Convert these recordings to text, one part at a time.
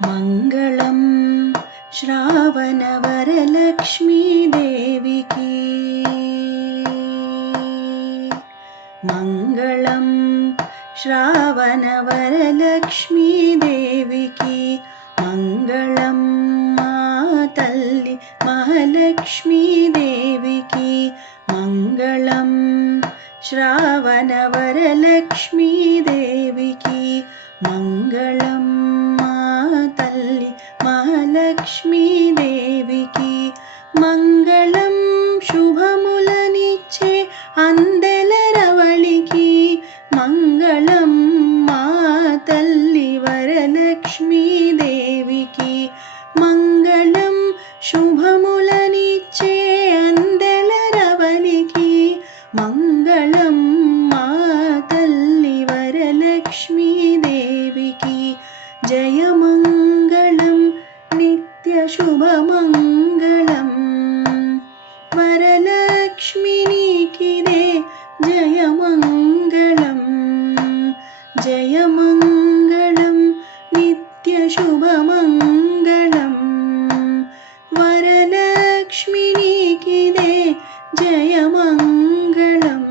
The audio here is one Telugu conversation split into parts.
మంగళం శ్రావణవరలక్ష్మీ దేవికి మంగళం శ్రావణవరలక్ష్మీ దేవికి మంగళం మా తల్లి మహాలక్ష్మీ దేవికి మంగళం శ్రావణవరలక్ష్మీ దేవికి మంగళం మా తల్లి మహాలక్ష్మీ దేవికి మంగళం శుభములనిచ్చే అందెల రవళికి మంగళం మా తల్లి వరలక్ష్మీ దేవికి మంగళం శుభములనిచ్చే అందెల రవళికి మంగళం మా తల్లి వరలక్ష్మీ దేవికి జయమంగళం నిత్య శుభమంగళం వరలక్ష్మి నీకిదే జయమంగళం జయమంగళం నిత్య శుభమంగళం వరలక్ష్మి నీకిదే జయమంగళం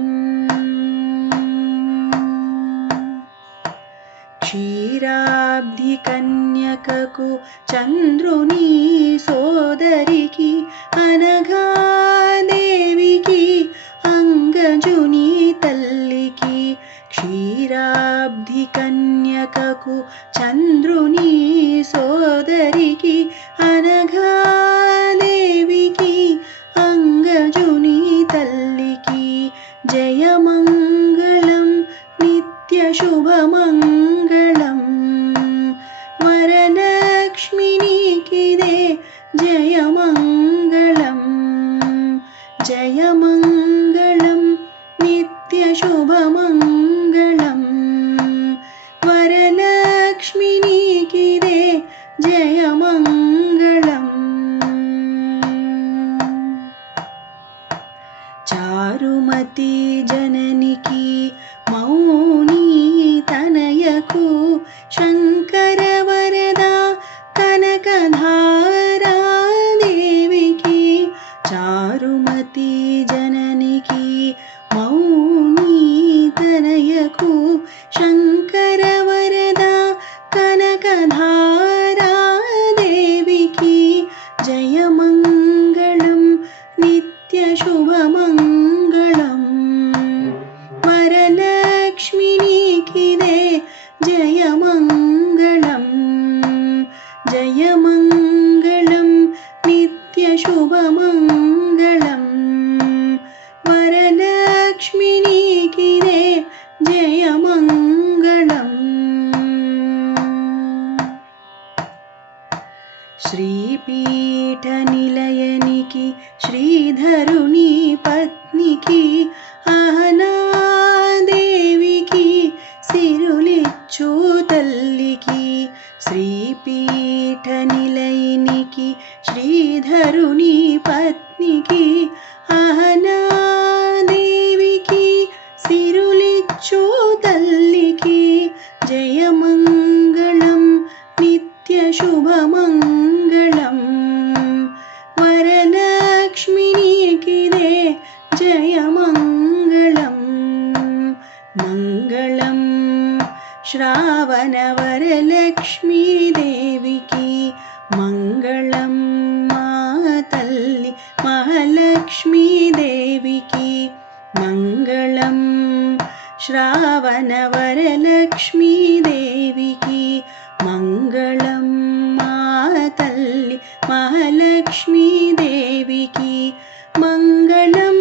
క్షీరాబ్ధి కన్యకకు చంద్రుని సోదరికి అనగా దేవికి అంగజుని తల్లికి క్షీరాబ్ధి కన్యకకు చంద్రుని సోదరికి అనగా దేవికి అంగజుని తల్లికి జయమంగళం నిత్య శుభమంగళం వరలక్ష్మి నీకిదే జయమంగళం జయమంగళం నిత్య శుభమంగళం వరలక్ష్మి నీకిదే జయమంగళం చారుమతి జననికి మౌని తనయకు శంకర వరద కనకధారా దేవికి చారుమతి జననికి మౌని తనయకు శంకర వరద కనకధారా దేవికి జయమంగళం నిత్య శుభమంగళం వరలక్ష్మి నీకిదే జయమంగళం జయమంగళం నిత్య శుభమంగళం వరలక్ష్మి నీకిదే జయమంగళం శ్రీపీఠ నిలయనికి శ్రీధరుని పత్నికి అహనాదేవికి సిరులిచ్చు తల్లికి శ్రీపీఠ నిలయనికి శ్రీధరుని పత్నికి అహనాదేవికి సిరులిచ్చు తల్లికి జయమంగళం నిత్య శుభమంగళం వరలక్ష్మి నీకిదే జయమంగళం మంగళం శ్రావణవరలక్ష్మీ దేవికి మంగళం మా తల్లి మహాలక్ష్మీ దేవికి మంగళం శ్రావణవరలక్ష్మీ దేవికి మంగళం మా తల్లి మహాలక్ష్మీ దేవికి మంగళం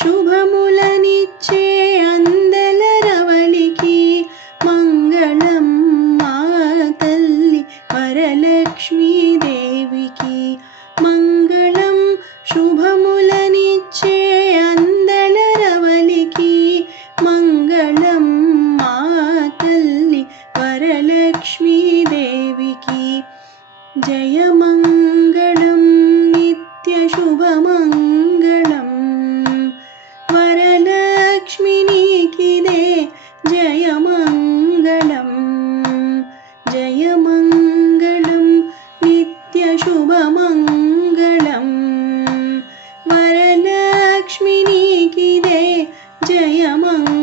శుభములనిచ్చే అందెల రవళికి మంగళం మా తల్లి వరలక్ష్మీ దేవికి మంగళం శుభములనిచ్చే అందెల రవళికి మంగళం మా తల్లి వరలక్ష్మీ దేవికి జయమంగళం నిత్య శుభమంగళం మంగళం